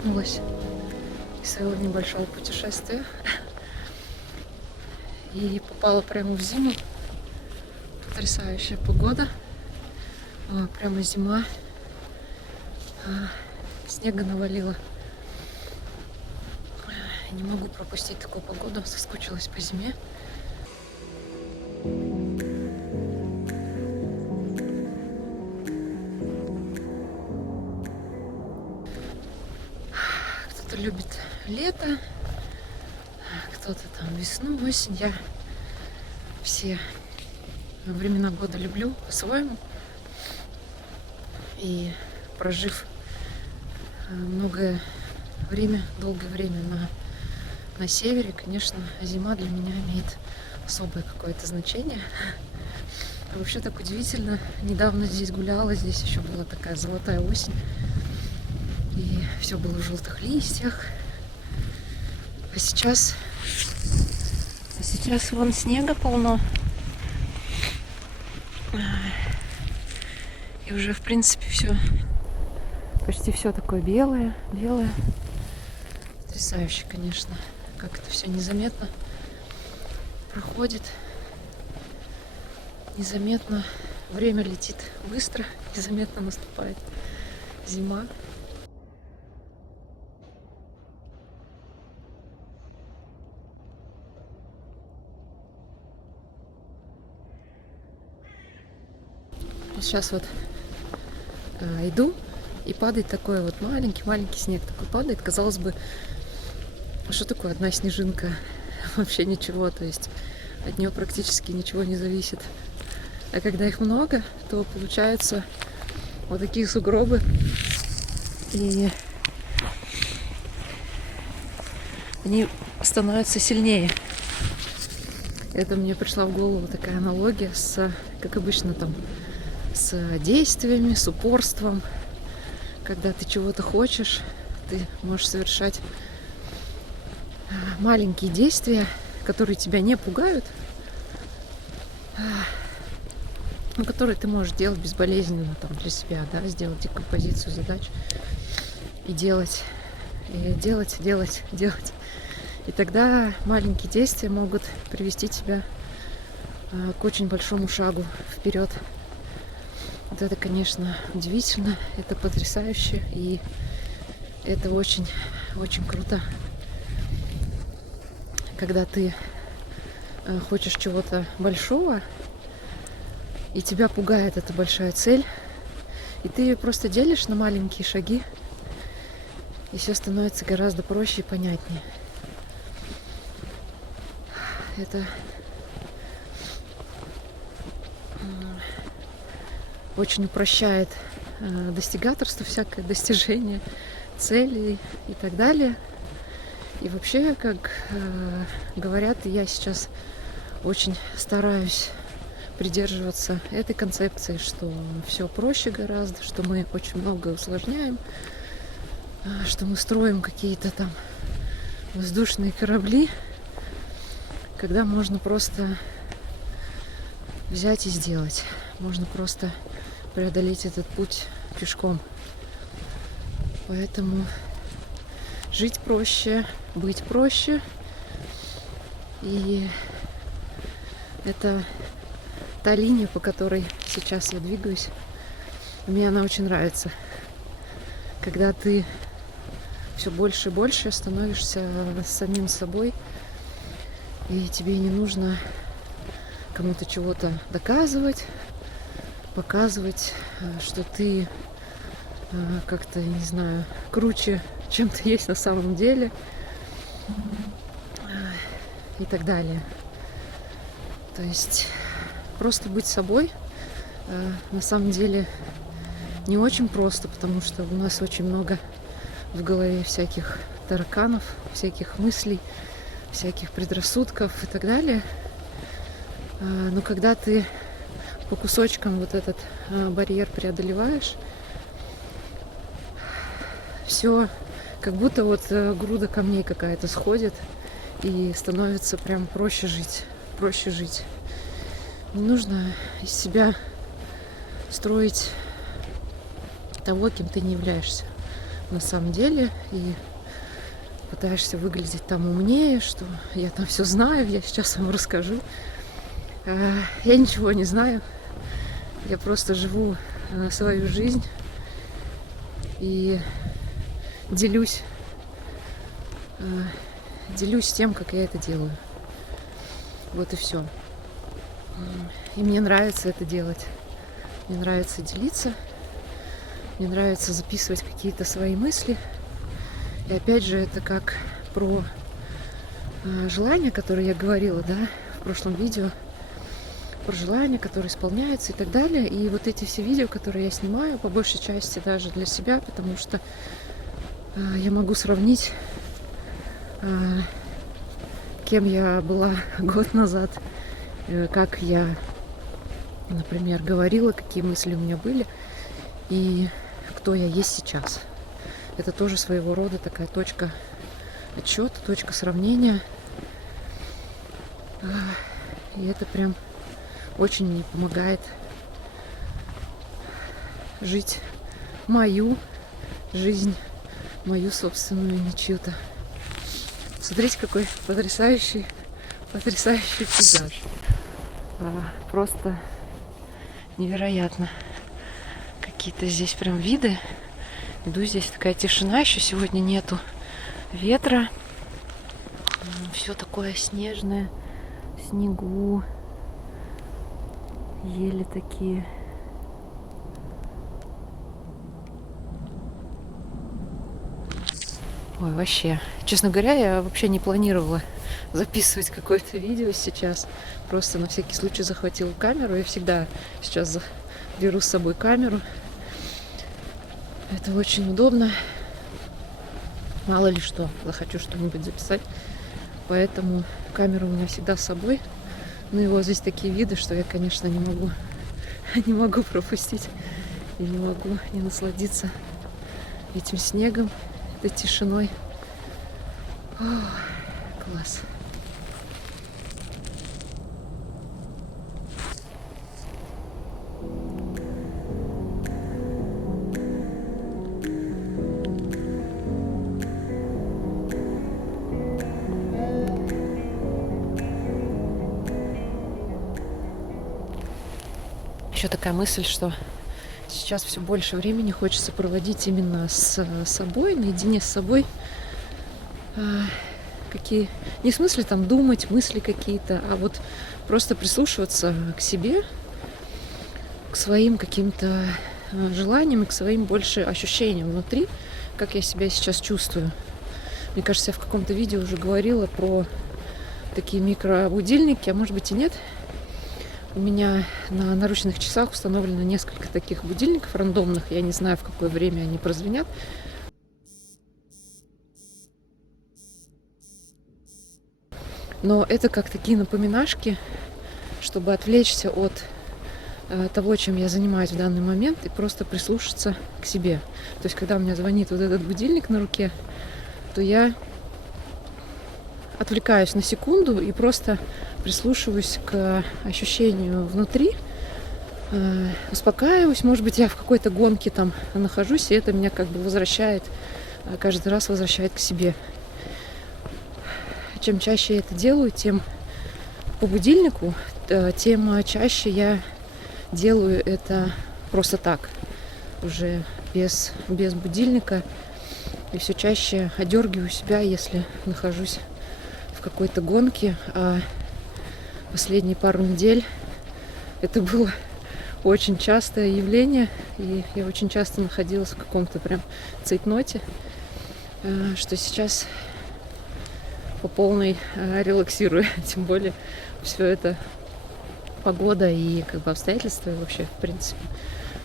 вернулась из своего небольшого путешествия и попала прямо в зиму. Потрясающая погода. Прямо зима. Снега навалило. Не могу пропустить такую погоду. Соскучилась по зиме. Кто-то любит лето, кто-то там весну, осень. Я все времена года люблю по-своему. И прожив долгое время на севере, конечно, зима для меня имеет особое какое-то значение. Вообще так удивительно. Недавно здесь гуляла, здесь еще была такая золотая осень. И все было в желтых листьях. А сейчас вон снега полно. И уже, в принципе, почти все такое белое. Потрясающе, конечно, как это все незаметно проходит. Незаметно время летит быстро, незаметно наступает зима. Сейчас вот иду, и падает такой вот маленький снег такой падает. Казалось бы, что такое одна снежинка? Вообще ничего, то есть от нее практически ничего не зависит. А когда их много, то получаются вот такие сугробы. И они становятся сильнее. Это мне пришла в голову такая аналогия как обычно, там, с действиями, с упорством. Когда ты чего-то хочешь, ты можешь совершать маленькие действия, которые тебя не пугают, но которые ты можешь делать безболезненно там, для себя, да, сделать декомпозицию задач и делать. И тогда маленькие действия могут привести тебя к очень большому шагу вперед. Вот это, конечно, удивительно, это потрясающе, и это очень, очень круто, когда ты хочешь чего-то большого, и тебя пугает эта большая цель, и ты ее просто делишь на маленькие шаги, и все становится гораздо проще и понятнее. Это очень упрощает достигаторство, всякое достижение целей и так далее. И вообще, как говорят, я сейчас очень стараюсь придерживаться этой концепции, что все проще гораздо, что мы очень много усложняем, что мы строим какие-то там воздушные корабли, когда можно просто взять и сделать. Можно просто преодолеть этот путь пешком. Поэтому жить проще, быть проще. И это та линия, по которой сейчас я двигаюсь. Мне она очень нравится. Когда ты все больше и больше становишься самим собой, и тебе не нужно кому-то чего-то доказывать, показывать, что ты как-то, не знаю, круче, чем ты есть на самом деле, и так далее. То есть просто быть собой на самом деле не очень просто, потому что у нас очень много в голове всяких тараканов, всяких мыслей, всяких предрассудков и так далее. Но когда ты по кусочкам вот этот барьер преодолеваешь, все как будто вот груда камней какая-то сходит, и становится прям проще жить. Не нужно из себя строить того, кем ты не являешься. на самом деле, и пытаешься выглядеть там умнее, что я там все знаю, я сейчас вам расскажу. Я ничего не знаю, я просто живу свою жизнь и делюсь тем, как я это делаю. Вот и все. И мне нравится это делать. Мне нравится делиться. Мне нравится записывать какие-то свои мысли. И опять же, это как про желания, которые я говорила, да, в прошлом видео. Про желания, которые исполняются и так далее. И вот эти все видео, которые я снимаю, по большей части даже для себя, потому что я могу сравнить, кем я была год назад, как я, например, говорила, какие мысли у меня были, и кто я есть сейчас. Это тоже своего рода такая точка отсчета, точка сравнения. И это прям очень мне помогает жить мою жизнь, мою собственную, не чью-то. Смотрите, какой потрясающий пейзаж. Просто невероятно. Какие-то здесь прям виды. Иду, здесь такая тишина, еще сегодня нету ветра. Все такое снежное, в снегу. Ели такие. Ой, вообще. Честно говоря, я вообще не планировала записывать какое-то видео сейчас. Просто на всякий случай захватила камеру. Я всегда сейчас беру с собой камеру. Это очень удобно. Мало ли что, захочу что-нибудь записать. Поэтому камера у меня всегда с собой. Ну и вот здесь такие виды, что я, конечно, не могу пропустить. И не могу не насладиться этим снегом, этой тишиной. О, класс. Еще такая мысль, что сейчас все больше времени хочется проводить именно с собой, наедине с собой. Не в смысле там думать, мысли какие-то, а вот просто прислушиваться к себе, к своим каким-то желаниям и к своим больше ощущениям внутри, как я себя сейчас чувствую. Мне кажется, я в каком-то видео уже говорила про такие микробудильники, а может быть и нет. У меня на наручных часах установлено несколько таких будильников рандомных. Я не знаю, в какое время они прозвенят. Но это как такие напоминашки, чтобы отвлечься от того, чем я занимаюсь в данный момент, и просто прислушаться к себе. То есть, когда у меня звонит вот этот будильник на руке, то я отвлекаюсь на секунду и просто прислушиваюсь к ощущению внутри, успокаиваюсь. Может быть, я в какой-то гонке там нахожусь, и это меня как бы возвращает, каждый раз возвращает к себе. Чем чаще я это делаю, тем по будильнику, тем чаще я делаю это просто так, уже без будильника. И все чаще одергиваю себя, если нахожусь в какой-то гонке. А последние пару недель это было очень частое явление, и я очень часто находилась в каком-то прям цейтноте, что сейчас по полной релаксирую. Тем более все это погода и как бы обстоятельства, и вообще, в принципе,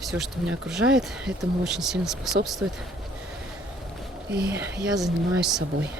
все, что меня окружает, этому очень сильно способствует. И я занимаюсь собой.